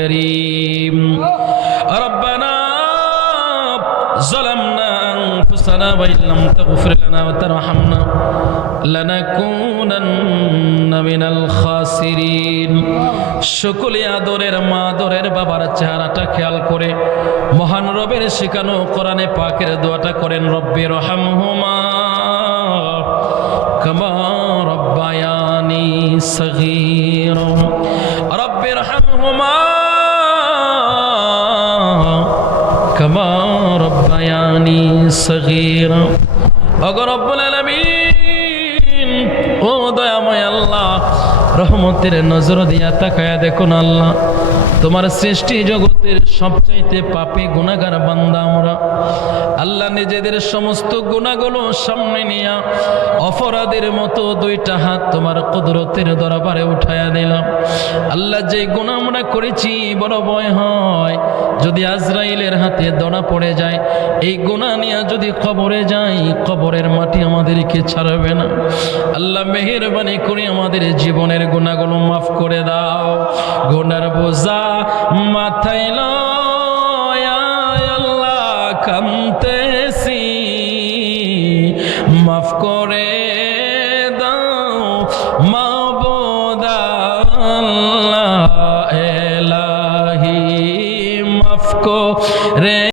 كريم ربنا ظلمنا أنفسنا وإن لم تغفر لنا وترحمنا لنكونن من الخاسرين সকলে আদরের মা আদরের বাবার চেহারাটা খেয়াল করে মহান রবের শিখানো কোরআনে পাকের দোয়াটা করেন রব্বি রহমহুমা কামা রব্বায়ানি সগীরা রব্বি রহমহুমা কামা রব্বায়ানি সগীরা ওগো রব্বুল আলামিন ও দয়াময় আল্লাহ রহমতের নজর দিয়া তাকায়া দেখুন আল্লাহ তোমার সৃষ্টি জগতের সবচাইতে পাপী গুনাহগার বান্দা আমরা আল্লাহ নিজেদের সমস্ত গুনাহগুলো সামনে নিয়া অপরাধের মতো দুইটা হাত তোমার কুদরতের দরবারে উঠায়া দিলাম আল্লাহ যে গুনাহ আমরা করেছি বড় ভয় হয় যদি আজরাইলের হাতে ধরা পড়ে যায় এই গুনাহ নিয়ে যদি কবরে যাই কবরের মাটি আমাদেরকে ছাড়বে না আল্লাহ মেহেরবানি করে আমাদের জীবনের গুনাহগুলো মাফ করে দাও গুনার বোঝা মাথায় লয়া আল্লাহ কামতেছি মাফ করে দাও মাবুদ আল্লাহ এলাহি মাফ করে